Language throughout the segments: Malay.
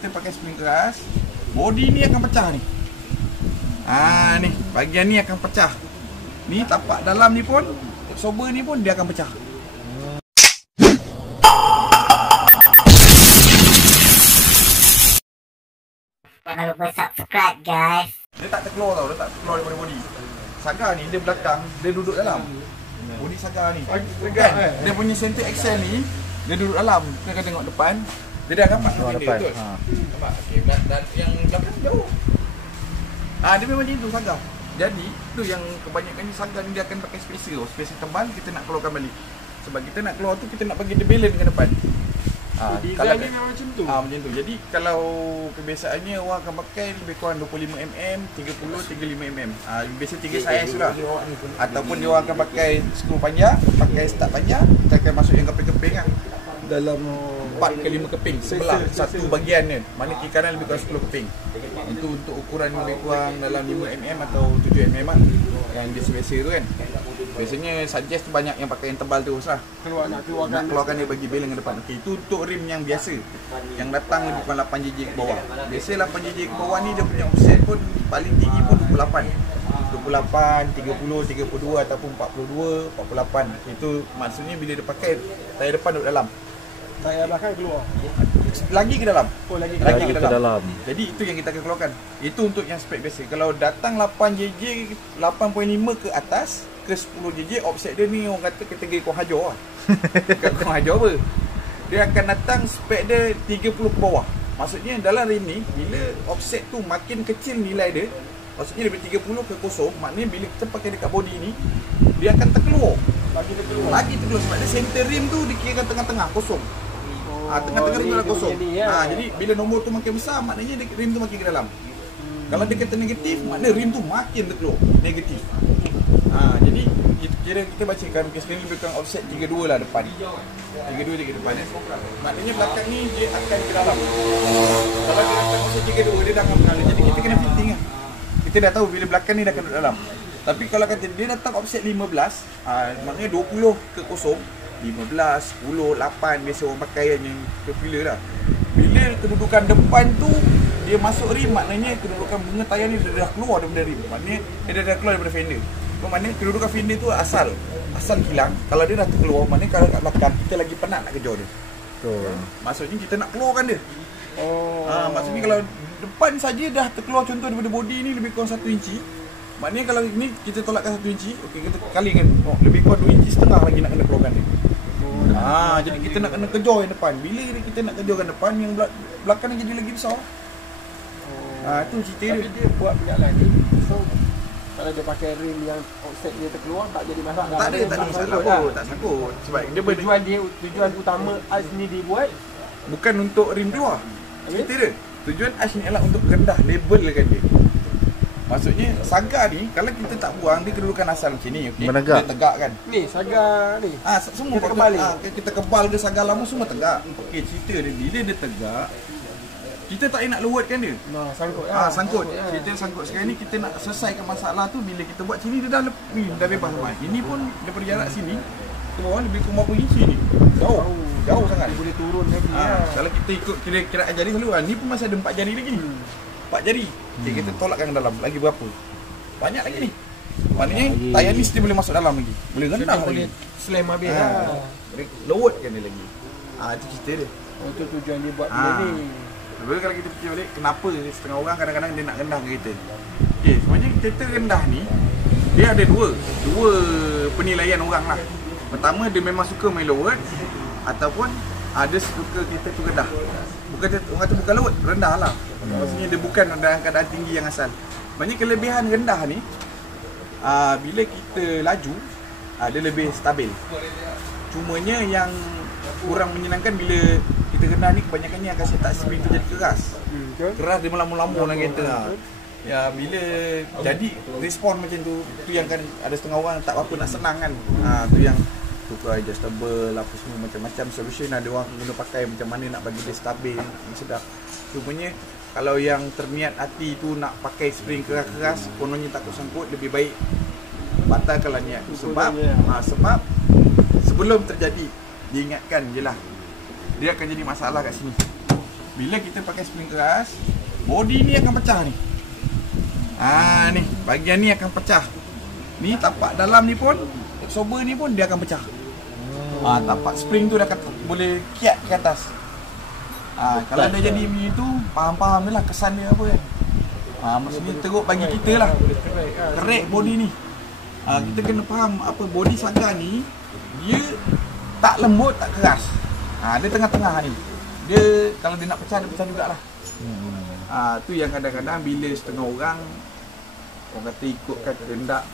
Kita pakai spring keras, body ni akan pecah ni. Ni bahagian ni akan pecah. Ni tapak dalam ni pun, absorber ni pun dia akan pecah. Jangan lupa subscribe guys. Dia tak terkeluar tau, dia tak terkeluar daripada body. Sagar ni dia belakang, dia duduk dalam. Body Sagar ni kan? Dia punya center axle ni, dia duduk dalam. Kita akan tengok depan, dia dah rapat dengan dia, betul? Nampak? Okay, dan yang belakang jauh. Dia memang macam tu Sagar. Jadi, tu yang kebanyakannya Sagar ni dia akan pakai spacer. Spacer tebal, kita nak keluarkan balik. Sebab kita nak keluar tu, kita nak bagi dia balance ke depan. Kalau dia memang macam tu. Macam tu. Jadi kalau kebiasaannya orang akan pakai lebih kurang 25mm, 30, 35mm. Biasa 3 saiz lah. Ataupun dia orang akan pakai skru panjang, pakai start panjang, kita akan masuk yang keping-keping lah. Dalam 4 ke 5 keping sebelah satu bahagian ni. Mana kiri kanan lebih kurang 10 keping. Itu untuk ukuran lebih kurang dalam 5mm atau 7mm lah. Yang dia biasa tu kan. Biasanya suggest tu banyak yang pakai yang tebal terus lah. Nak keluarkan dia bagi balance ke depan. Okey, itu untuk rim yang biasa. Yang datang lebih kurang 8jj ke bawah. Biasa 8jj ke bawah ni dia punya offset pun paling tinggi pun 28. 28, 30, 32 ataupun 42, 48. Itu maksudnya bila dia pakai tayar depan duduk dalam. Tayar belakang keluar. Lagi ke dalam. Lagi ke dalam. Jadi itu yang kita akan keluarkan. Itu untuk yang spek biasa. Kalau datang 8jj, 8.5 ke atas ke 10jj, offset dia ni orang kata kategori kau hajar lah. Bukan kau hajar apa. Dia akan datang spek dia 30 ke bawah. Maksudnya dalam rim ni, bila offset tu makin kecil nilai dia, maksudnya lebih 30 ke kosong, maknanya bila kita pakai dekat body ni, dia akan terkeluar. Lagi terkeluar sebab dia center rim tu dikirakan tengah-tengah kosong. Tengah-tengah rim tu kosong. Jadi bila nombor tu makin besar, maknanya rim tu makin ke dalam. Kalau dia kata negatif, maknanya rim tu makin terkeluar. Negatif. Jadi kita bacakan kes ni lebih kurang offset 32 lah depan. 32 dekat depan. Maknanya belakang ni dia akan ke dalam. Kalau dia datang offset 32, dia dah akan mengalir. Jadi kita kena fitting lah. Kita dah tahu bila belakang ni dah akan duduk dalam. Tapi kalau kata dia datang offset 15, maknanya 20 ke kosong, 15, 10, 8 biasa orang pakai yang popular lah. Bila kedudukan depan tu dia masuk rim, maknanya kedudukan bunga tayar ni dah keluar daripada rim. Maknanya dia dah keluar daripada fender. Maknanya kedudukan fender tu asal kilang. Kalau dia dah terkeluar, maknanya kalau kat belakang kita lagi penat nak kejar dia. Betul. Maksudnya kita nak keluarkan dia. Maksudnya kalau depan saja dah terkeluar contoh daripada body ni lebih kurang 1 inci. Maknanya kalau ni kita tolakkan 1 inci, okey kita kalikan lebih kurang 2 inci setengah lagi nak kena keluarkan dia. Jadi kita nak kena kejar yang depan. Bila kita nak kejarkan depan, yang belakang ni jadi lagi besar. Itu cerita dia. Tapi dia buat minyak lagi. So kalau dia pakai rim yang offset dia terkeluar, tak jadi masalah. Tak ada masalah pun, tak sangkut. Sebab dia tujuan utama AS ni dibuat bukan untuk rim keluar. Cerita dia. Tujuan AS ni adalah untuk rendah labelkan dia. Maksudnya Sagar ni kalau kita tak buang, dia kedudukan asal macam ni, okey. Dia tegak kan. Ni Sagar ni. Semua kita kebal. Kita kebal ke Sagar lama semua tegak. Okey, cerita dia bila dia tegak, kita tak nak lewatkan dia. Sangkut. Sangkut. Kita sangkut sekarang ni kita nak selesaikan masalah tu bila kita buat sini dia dah bebas semua. Ini pun daripada jarak sini ke bawah lebih kurang berapa inci ni. Jauh sangat. Dia boleh turun lagi. Kalau kita ikut kira-kiraan jari selalu ni pun masih ada 4 jari lagi ni. 4 jari. Okay, kita tolakkan ke dalam lagi berapa? Banyak lagi ni. Maknanya tayar ni mesti boleh masuk dalam lagi. Boleh rendah lagi. Slam habis lah. Boleh lewatkan dia lagi. Itu cerita dia. Itu tujuan dia buat benda ni. Sebenarnya kalau kita fikir balik, kenapa setengah orang kadang-kadang dia nak rendah kereta? Okay, sebenarnya kereta rendah ni dia ada dua penilaian orang lah. Pertama, dia memang suka main low road, ataupun ada suka kereta tu rendah. Orang kata bukan low road, rendah lah. Maksudnya dia bukan dalam keadaan tinggi yang asal. Maksudnya kelebihan rendah ni, bila kita laju, dia lebih stabil. Cumanya yang kurang menyenangkan bila kita rendah ni, kebanyakannya akan setak spring tu jadi keras. Keras dia melamun-lamun dalam kereta. Bila jadi respon macam tu yang kan ada setengah orang tak apa nak senang kan. Tu yang tukar adjustable apa semua macam-macam solution ada orang guna pakai macam mana nak bagi dia stabil, sedap. Cumanya kalau yang terniat hati tu nak pakai spring keras-keras, kononnya takut sangkut, lebih baik batalkanlah niat. Sebab sebelum terjadi diingatkan je lah, dia akan jadi masalah kat sini. bila kita pakai spring keras, body ni akan pecah ni. Ni bahagian ni akan pecah. Ni tapak dalam ni pun, absorber ni pun dia akan pecah. Tapak spring tu dah boleh kiat ke atas. Kalau dah jadi macam tu, faham-faham je lah kesan dia apa kan. Maksudnya teruk bagi kita lah. Kerek body ni. Kita kena faham apa body Saga ni, dia tak lembut, tak keras. Dia tengah-tengah ni. Dia kalau dia nak pecah, dia pecah jugalah. Tu yang kadang-kadang bila setengah orang kata ikutkan kehendak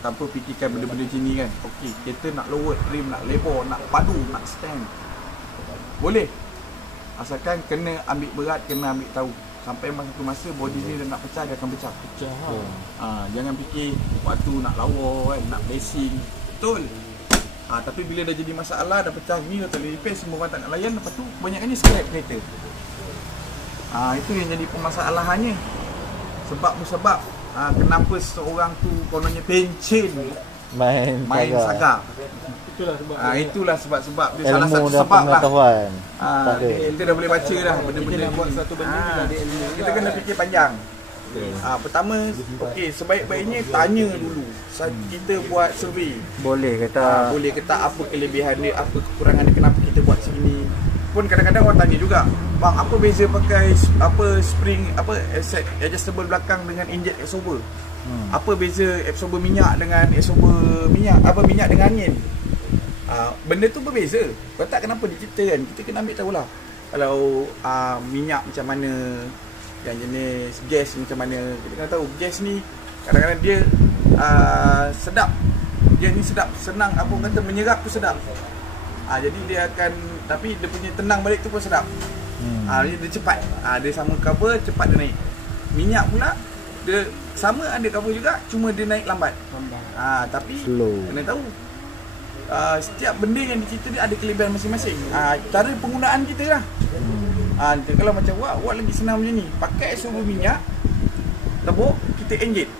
tanpa fikirkan benda-benda macam ni kan. Okey, kereta nak lowered rim, nak lebar, nak padu, nak stand, boleh. Asalkan kena ambil berat, kena ambil tahu. Sampai satu masa body ni dah nak pecah, dia akan pecah. Jangan fikir waktu nak lawa kan, nak racing. Betul. Tapi bila dah jadi masalah, dah pecah ni, dah tak boleh repair, semua orang tak nak layan, lepas tu kebanyakannya scrap kereta. Itu yang jadi permasalahannya. Sebab kenapa seorang tu kononnya pencen main Saga. Itulah sebab-sebab dia salah satu sebab lah. Kita dah boleh baca dah benda-benda ni. Buat satu benda ni ada ilmu. Kita kena fikir panjang. Pertama, sebaik-baiknya tanya dulu. Kita buat survey. Boleh kata apa kelebihan dia, apa kekurangan dia, kenapa kita buat sini. Pun kadang-kadang orang tanya juga, bang, apa beza pakai spring, adjustable belakang dengan injet absorber? Apa beza absorber minyak dengan absorber minyak dengan angin? Benda tu berbeza. Kalau tak, kenapa diceritakan? Kita kena ambil tahulah. Kalau minyak macam mana, yang jenis gas macam mana, kita kena tahu. Gas ni kadang-kadang dia sedap. Gas ni sedap, senang, apa kata, menyerap tu sedap. Jadi dia akan, tapi dia punya tenang balik tu pun sedap. Dia cepat. Dia sama cover, cepat dia naik. Minyak pula dia sama, ada cover juga, cuma dia naik lambat. Tapi slow. Kena tahu setiap benda yang dicerita dia ada kelebihan masing-masing. Cara penggunaan kita lah. Kalau macam buat lagi senang macam ni, pakai absorber minyak, tebuk, kita inject.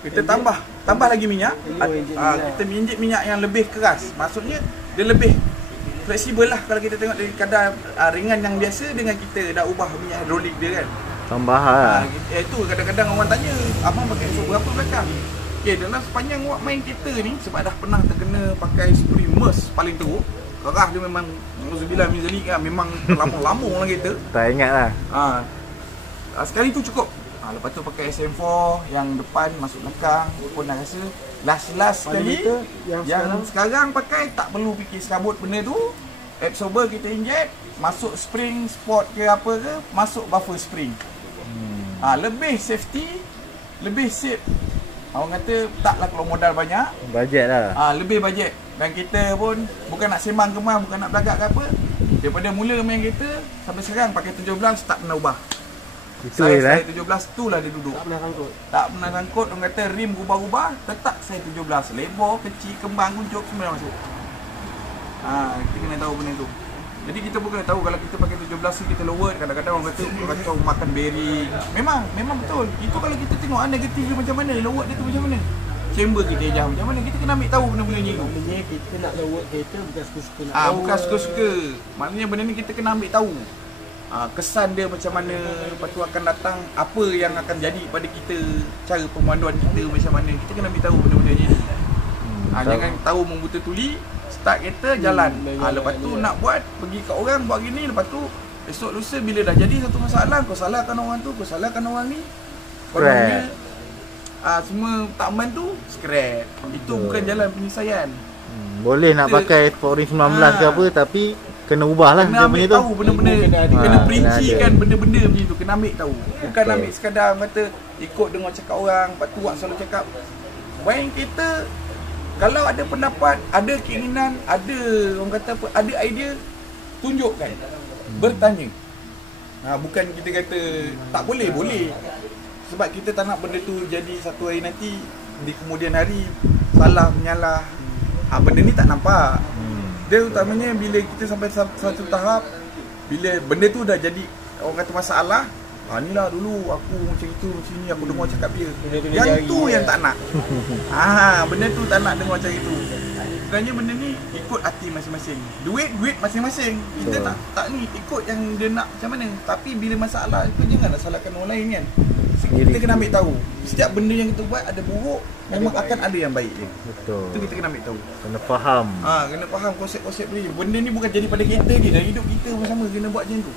Kita tambah lagi minyak. Kita inject minyak yang lebih keras. Maksudnya dia lebih fleksibel lah. Kalau kita tengok dari kadar ringan yang biasa dengan kita dah ubah minyak hidrolik dia kan. Tambahan. Itu kadang-kadang orang tanya, abang pakai absorber berapa belakang? Dalam sepanjang awak main kereta ni, sebab dah pernah terkena pakai spring MERS paling teruk. Kerah dia memang Alhamdulillah Mizali kan, memang lama-lama orang kereta. Tak ingat lah. Sekali tu cukup. Lepas tu pakai SM4 yang depan masuk belakang pun dah rasa. Last sekali yang sekarang pakai tak perlu fikir serabut benda tu. Absorber kita inject, masuk spring sport ke apa ke, masuk buffer spring. Lebih safety, lebih safe. Orang kata taklah kalau modal banyak, bajet lah. Lebih bajet. Dan kita pun bukan nak sembang kemah, bukan nak belagak ke apa. Daripada mula main kereta sampai sekarang pakai 17 tak pernah ubah. Saya 17 tu lah dia duduk. Tak pernah sangkut. Orang kata rim rubah-rubah, tetap saya 17. Lebar, kecil, kembang, kuncup semua dah masuk. Kita kena tahu benda tu. Jadi kita pun kena tahu kalau kita pakai 17 kita lower, kadang-kadang orang kata kacau makan bearing. Memang betul. Itu kalau kita tengok negatif dia macam mana, lower dia tu macam mana, chamber kita ejah macam mana, kita kena ambil tahu benda-benda ni. Maknanya kita nak lower kereta bukan suka-suka nak bukan suka-suka. Maknanya benda ni kita kena ambil tahu. Kesan dia macam mana, lepas tu akan datang apa yang akan jadi pada kita, cara pemanduan kita macam mana. Kita kena ambil tahu benda-benda ni. Jangan tahu membuta tuli, start kereta jalan. Lepas tu nak buat, pergi kat orang buat gini, lepas tu esok lusa bila dah jadi satu masalah, kau salahkan orang tu, kau salahkan orang ni. Kononnya semua tak aman tu, scrap. Itu bukan jalan penyelesaian. Boleh nak pakai Sport Ring 19 ke apa, tapi kena ubah lah. Kena ambil tahu benda-benda, kena perincikan benda-benda macam tu, kena ambil tahu. Bukan ambil sekadar kata ikut dengar cakap orang, lepas tu selalu cakap. Main kereta, kalau ada pendapat, ada keinginan, ada orang kata apa, ada idea, tunjukkan. Bertanya. Bukan kita kata tak boleh, boleh. Sebab kita tak nak benda tu jadi satu hari nanti, di kemudian hari salah menyalah. Benda ni tak nampak. Dia utamanya bila kita sampai satu tahap, bila benda tu dah jadi orang kata masalah, Ni lah dulu aku macam itu, sini aku dengar cakap dia. Guna-guna Yang jari, tu yang kan? tak nak. Benda tu tak nak dengar macam itu. Sebenarnya benda ni ikut hati masing-masing. Duit masing-masing. Kita Betul. tak ni ikut yang dia nak macam mana. Tapi bila masalah itu janganlah salahkan orang lain kan. Sendiri. Kita kena ambil tahu. Setiap benda yang kita buat ada buruk, memang baik. akan ada yang baik dia. Betul. Itu kita kena ambil tahu. Kena faham. Kena faham konsep-konsep dia. Benda ni bukan jadi pada kita je. Dalam hidup kita pun sama kena buat macam tu.